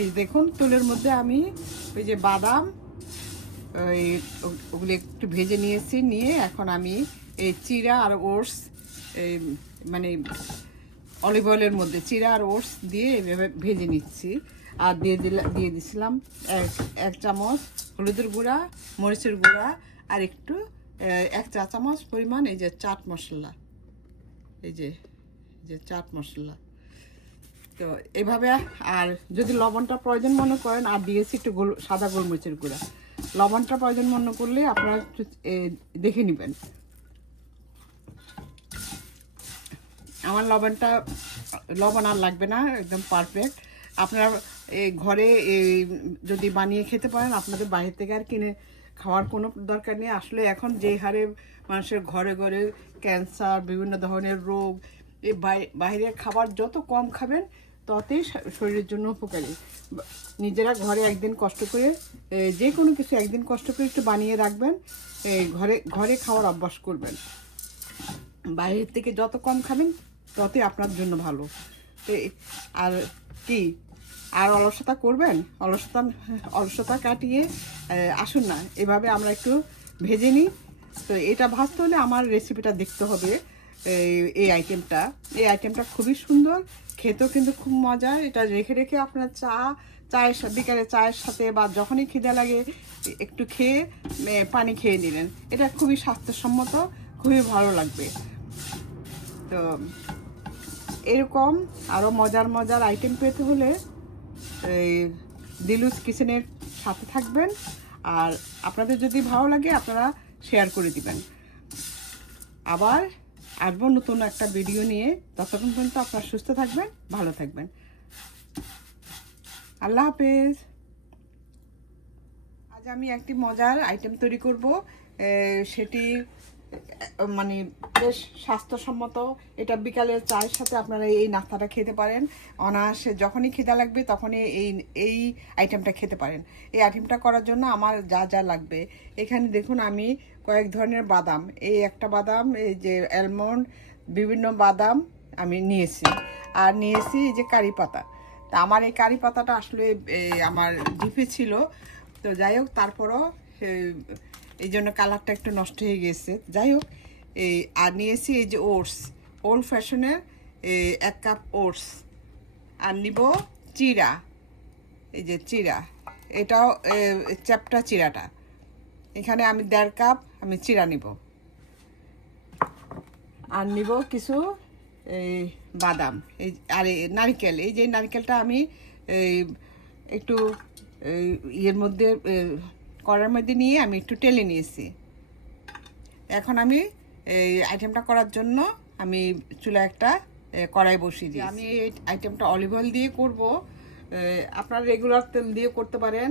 এই দেখুন তেলের মধ্যে আমি ওই যে বাদাম ওগুলো একটু ভেজে নিয়েছি, নিয়ে এখন আমি এই চিরা আর ওটস এই মানে অলিভ অয়েলের মধ্যে চিরা আর ওটস দিয়ে এভাবে ভেজে নিচ্ছি। আর দিয়ে দিছিলাম এক চামচ হলুদের গুঁড়া, মরিচের গুঁড়া, আর একটু 1 চা চামচ পরিমাণ এই যে চাট মশলা, এই যে চাট মশলা। তো এভাবে, আর যদি লবণটা প্রয়োজন মনে করেন আর দিয়েছি একটু সাদা গোলমরিচের গুঁড়া। লবণটা প্রয়োজন মনে করলে আপনারা একটু দেখে নেবেন। আমার লবণ আর লাগবে না, একদম পারফেক্ট। আপনারা ঘরে যদি বানিয়ে খেতে পারেন, আপনাদের বাইরে থেকে আর কিনে খাওয়ার কোনো দরকার নেই। আসলে এখন যে হারে মানুষের ঘরে ঘরে ক্যান্সার, বিভিন্ন ধরনের রোগ, এই বাইরের খাবার যত কম খাবেন ততই শরীরের জন্য উপকারী। নিজেরা ঘরে একদিন কষ্ট করে যে কোনো কিছু একদিন কষ্ট করে একটু বানিয়ে রাখবেন, ঘরে খাওয়ার অভ্যাস করবেন। বাইরের থেকে যত কম খাবেন ততই আপনার জন্য ভালো। তো আর কি আর অলসতা করবেন? অলসতা কাটিয়ে আসুন না, এভাবে আমরা একটু ভেজে নিই। তো এটা ভাজতে হলে আমার রেসিপিটা দেখতে হবে। এই আইটেমটা খুবই সুন্দর, খেতেও কিন্তু খুব মজা। এটা রেখে রেখে আপনার বিকালে চায়ের সাথে বা যখনই খিদে লাগে একটু খেয়ে পানি খেয়ে নিলেন। এটা খুবই স্বাস্থ্যসম্মত, খুবই ভালো লাগবে। তো এরকম আরও মজার আইটেম পেতে হলে এই দিলুস কিচেনের সাথে থাকবেন। আর আপনাদের যদি ভালো লাগে আপনারা শেয়ার করে দিবেন। আবার আসবো নতুন একটা ভিডিও নিয়ে। ততক্ষণ পর্যন্ত আপনারা সুস্থ থাকবেন, ভালো থাকবেন। আল্লাহ হাফেজ। আজ আমি একটি মজার আইটেম তৈরি করব, সেটি মানে বেশ স্বাস্থ্যসম্মত। এটা বিকালের চায়ের সাথে আপনারা এই নাস্তাটা খেতে পারেন অনায়াসে। যখনই খিদা লাগবে তখনই এই আইটেমটা খেতে পারেন। এই আইটেমটা করার জন্য আমার যা লাগবে, এখানে দেখুন আমি কয়েক ধরনের বাদাম, এই একটা বাদাম, এই যে অ্যালমন্ড, বিভিন্ন বাদাম আমি নিয়েছি। আর নিয়েছি এই যে কারি পাতা। তা আমার এই কারি পাতাটা আসলে আমার ডিপে ছিল, তো যাই হোক, তারপরও এই জন্য কালারটা একটু নষ্ট হয়ে গেছে। যাই হোক, আর নিয়েছি এই যে ওটস, ওল্ড ফ্যাশনের 1 কাপ ওটস। আর নিব চিরা, এই যে চিরা, এটাও চ্যাপ্টা চিরাটা। এখানে আমি 1.5 কাপ আমি চিরা নিব। আর নিব কিছু বাদাম, আর নারকেল। এই যে নারকেলটা আমি একটু ইয়ের মধ্যে কড়ার মধ্যে নিয়ে আমি একটু টেলে নিয়েছি। এখন আমি এই আইটেমটা করার জন্য আমি চুলা একটা কড়াই বসিয়ে দিই। আমি এই আইটেমটা অলিভ অয়েল দিয়ে করব। আপনারা রেগুলার তেল দিয়ে করতে পারেন,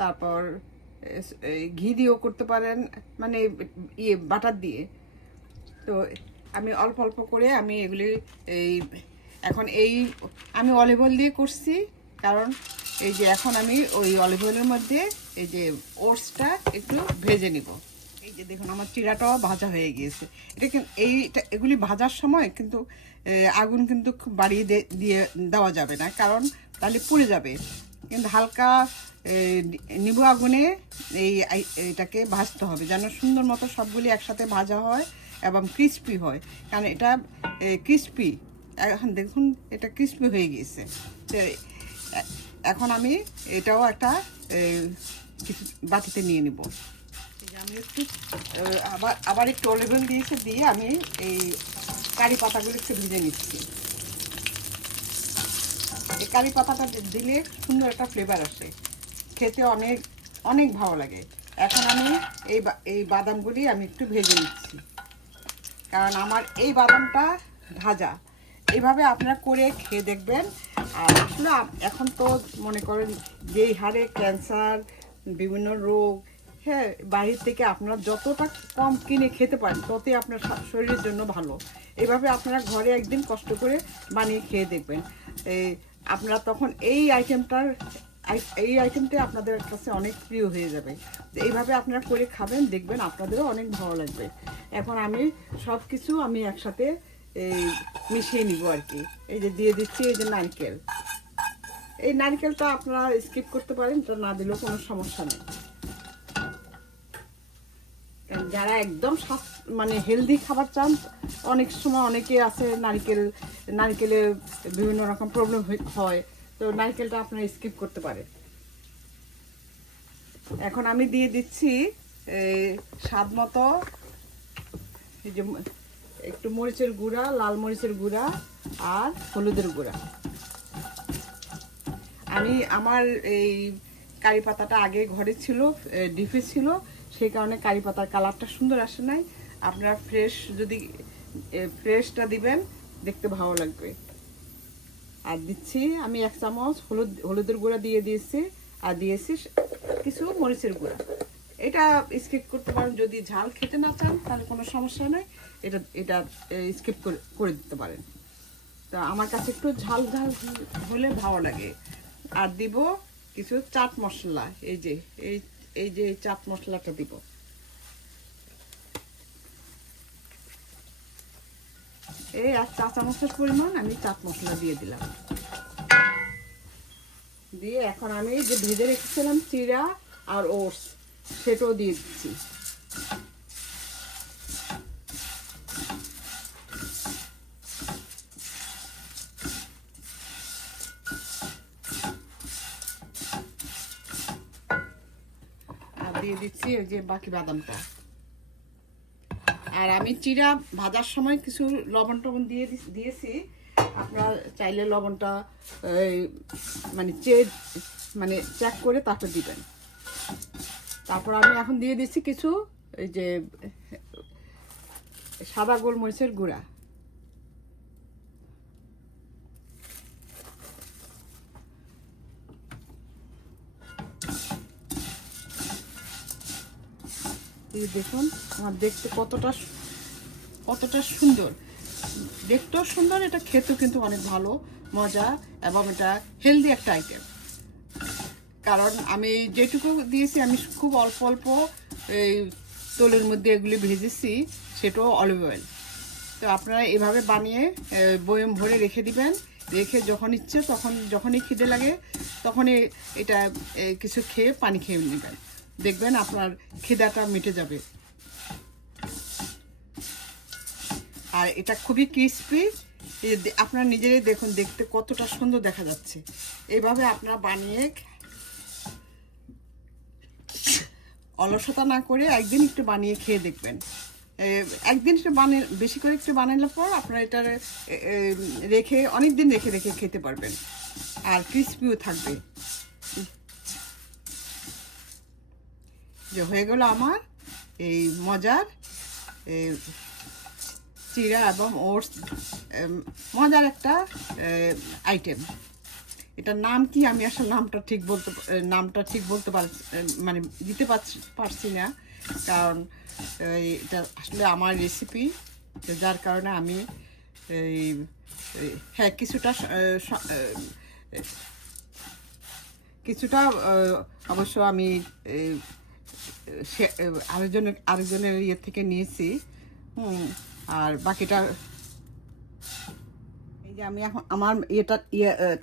তারপর ঘি দিয়েও করতে পারেন, মানে বাটার দিয়ে। তো আমি অল্প অল্প করে আমি এগুলি এখন আমি অলিভ অয়েল দিয়ে করছি, কারণ এই যে এখন আমি ওই অলিভ অয়েলের মধ্যে এই যে ওটসটা একটু ভেজে নিব। এই যে দেখুন আমার চিরাটাও ভাজা হয়ে গিয়েছে। এগুলি ভাজার সময় কিন্তু আগুন কিন্তু খুব বাড়িয়ে দেওয়া যাবে না, কারণ তাহলে পুড়ে যাবে। কিন্তু হালকা নিবু আগুনে এটাকে ভাজতে হবে, যেন সুন্দর মতো সবগুলি একসাথে ভাজা হয় এবং ক্রিস্পি হয়। কারণ এটা ক্রিস্পি, এখন দেখুন এটা ক্রিস্পি হয়ে গিয়েছে। তো এখন আমি এটাও একটা কিছু বাটিতে নিয়ে নিব। আমি একটু আবার একটু অলিভ অয়েল দিয়ে আমি এই কারি পাতাগুলো একটু ভেজে নিচ্ছি। এই কারি পাতাটা দিলে সুন্দর একটা ফ্লেভার আসে, খেতে অনেক অনেক ভালো লাগে। এখন আমি এই বাদামগুলি আমি একটু ভেজে নিচ্ছি, কারণ আমার এই বাদামটা ভাজা। এইভাবে আপনারা করে খেয়ে দেখবেন। আর আসলে এখন তো মনে করেন যেই হারে ক্যান্সার, বিভিন্ন রোগ, হ্যাঁ, বাইরের থেকে আপনারা যতটা কম কিনে খেতে পারেন ততই আপনার শরীরের জন্য ভালো। এইভাবে আপনারা ঘরে একদিন কষ্ট করে বানিয়ে খেয়ে দেখবেন। আপনারা তখন এই আইটেমটা আপনাদের কাছে অনেক প্রিয় হয়ে যাবে। এইভাবে আপনারা করে খাবেন, দেখবেন আপনাদেরও অনেক ভালো লাগবে। এখন আমি সব কিছু আমি একসাথে মিশিয়ে নিব আর কি। এই যে দিয়ে দিচ্ছি এই যে নারকেল, এই নারকেলটা আপনারা স্কিপ করতে পারেন, এটা না দিলেও কোনো সমস্যা নেই। যারা একদম মানে হেলদি খাবার চান, অনেক সময় অনেকে আছে নারকেলে বিভিন্ন রকম প্রবলেম হয়, তো নারকেলটা আপনারা স্কিপ করতে পারেন। এখন আমি দিয়ে দিচ্ছি স্বাদ মতো এই যে একটু মরিচের গুঁড়া, লাল মরিচের গুঁড়া আর হলুদের গুঁড়া। আমার এই কারি পাতাটা আগে ঘরে ছিল, ডিপে ছিল, সেই কারণে কারি পাতার কালারটা সুন্দর আসে নাই। আপনারা ফ্রেশটা দিবেন, দেখতে ভালো লাগবে। আর দিচ্ছি আমি 1 চামচ হলুদের গুঁড়া দিয়ে দিয়েছি, আর দিয়েছি কিছু মরিচের গুঁড়া। এটা স্কিপ করতে পারেন, যদি ঝাল খেতে না চান তাহলে কোনো সমস্যা নেই, এটা স্কিপ করে দিতে পারেন। তা আমার কাছে একটু ঝাল হলে ভালো লাগে। আর দিব কিছু চাট মশলা, এই যে চাট মশলাটা দিব। এই 1 চা চামচের পরিমাণ আমি চাট মশলা দিয়ে দিলাম। দিয়ে এখন আমি যে ভেজে রেখেছিলাম চিড়া আর ওটস, সেটাও দিয়ে দিচ্ছি। আর দিয়ে দিচ্ছি ওই যে বাকি বাদামটা। আর আমি চিড়া ভাজার সময় কিছু লবণ টবণ দিয়েছি, আপনারা চাইলে লবণটা মানে চেক করে তারপর দিবেন। তারপর আমি এখন দিয়ে দিচ্ছি কিছু এই যে সাদা গোলমরিচের গুঁড়া। দেখুন আমার দেখতে কতটা সুন্দর, দেখতেও সুন্দর, এটা খেতেও কিন্তু অনেক ভালো মজা, এবং এটা হেলদি একটা আইটেম। কারণ আমি যেটুকু দিয়েছি আমি খুব অল্প অল্প এই তেলের মধ্যে এগুলি ভেজেছি, সেটাও অলিভ অয়েল। তো আপনারা এভাবে বানিয়ে বয়ম ভরে রেখে দিবেন, রেখে যখন ইচ্ছে যখনই খিদে লাগে তখনই এটা কিছু খেয়ে পানি খেয়ে নেবেন, দেখবেন আপনার খিদাটা মিটে যাবে। আর এটা খুবই ক্রিস্পি, আপনারা নিজেরাই দেখুন, দেখতে কতটা সুন্দর দেখা যাচ্ছে। এইভাবে আপনারা বানিয়ে অলসতা না করে একদিন একটু বানিয়ে খেয়ে দেখবেন। একদিন বেশি করে একটু বানানোর পর আপনারা এটা রেখে অনেকদিন রেখে খেতে পারবেন, আর ক্রিস্পিও থাকবে। যে হয়ে গেল আমার এই মজার চিড়া এবং ওটস মজার একটা আইটেম। এটার নাম কি আমি আসলে নামটা ঠিক বলতে মানে দিতে পারছি না, কারণ এটা আসলে আমার রেসিপি, যার কারণে আমি হ্যাঁ কিছুটা অবশ্য আমি আরেকজনের ইয়ে থেকে নিয়েছি, আর বাকিটা এই যে আমি এখন আমার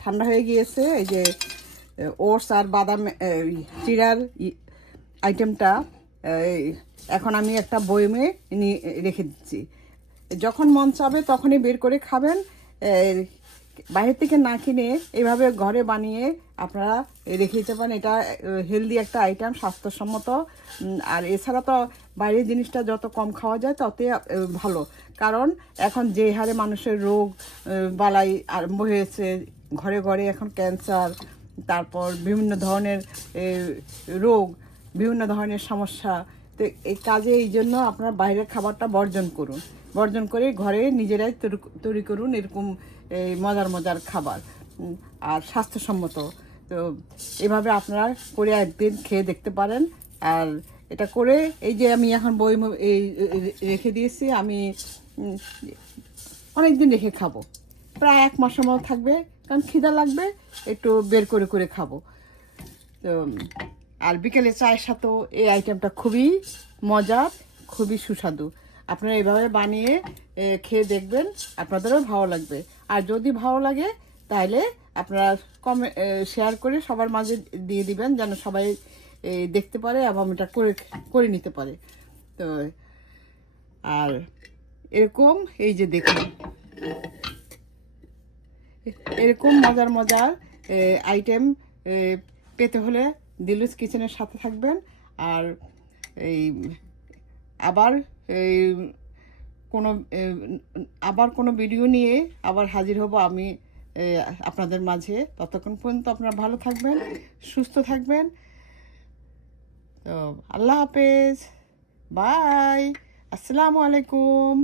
ঠান্ডা হয়ে গিয়েছে। এই যে ওটস আর বাদাম চিড়ার আইটেমটা এখন আমি একটা বয়মে রেখে দিচ্ছি, যখন মন চাবে তখনই বের করে খাবেন। বাইরে থেকে না কিনে এইভাবে ঘরে বানিয়ে আপনারা রেখে দিতে পারেন। এটা হেলদি একটা আইটেম, স্বাস্থ্যসম্মত। আর এছাড়া তো বাইরের জিনিসটা যত কম খাওয়া যায় ততই ভালো, কারণ এখন যে হারে মানুষের রোগ বালাই আরম্ভ হয়েছে, ঘরে ঘরে এখন ক্যান্সার, তারপর বিভিন্ন ধরনের রোগ, বিভিন্ন ধরনের সমস্যা। তো এই কাজে এই জন্য আপনারা বাইরের খাবারটা বর্জন করে ঘরে নিজেরাই তৈরি করুন এরকম মজার খাবার, আর স্বাস্থ্যসম্মত। তো এভাবে আপনারা করে একদিন খেয়ে দেখতে পারেন। আর এটা করে এই যে আমি এখন রেখে দিয়েছি, আমি অনেক দিন রেখে খাবো, প্রায় 1 মাসের মতো থাকবে, কারণ খিদা লাগবে একটু বের করে খাবো। তো আর বিকেলে চায়ের সাথেও এই আইটেমটা খুবই মজার, খুবই সুস্বাদু। আপনারা এইভাবে বানিয়ে খেয়ে দেখবেন, আপনাদেরও ভালো লাগবে। আর যদি ভালো লাগে তাহলে আপনারা শেয়ার করে সবার মাঝে দিয়ে দিবেন, যেন সবাই দেখতে পারে এবং এটা করে নিতে পারে। তো আর এরকম এই যে দেখুন, এরকম মজার মজার আইটেম পেতে হলে দিলুস কিচেনের সাথে থাকবেন। আর এই আবার এই কোনো আবার কোনো ভিডিও নিয়ে আবার হাজির হব আমি আপনাদের মাঝে। ততক্ষণ পর্যন্ত আপনারা ভালো থাকবেন, সুস্থ থাকবেন। তো আল্লাহ হাফেজ, বাই, আসসালামু আলাইকুম।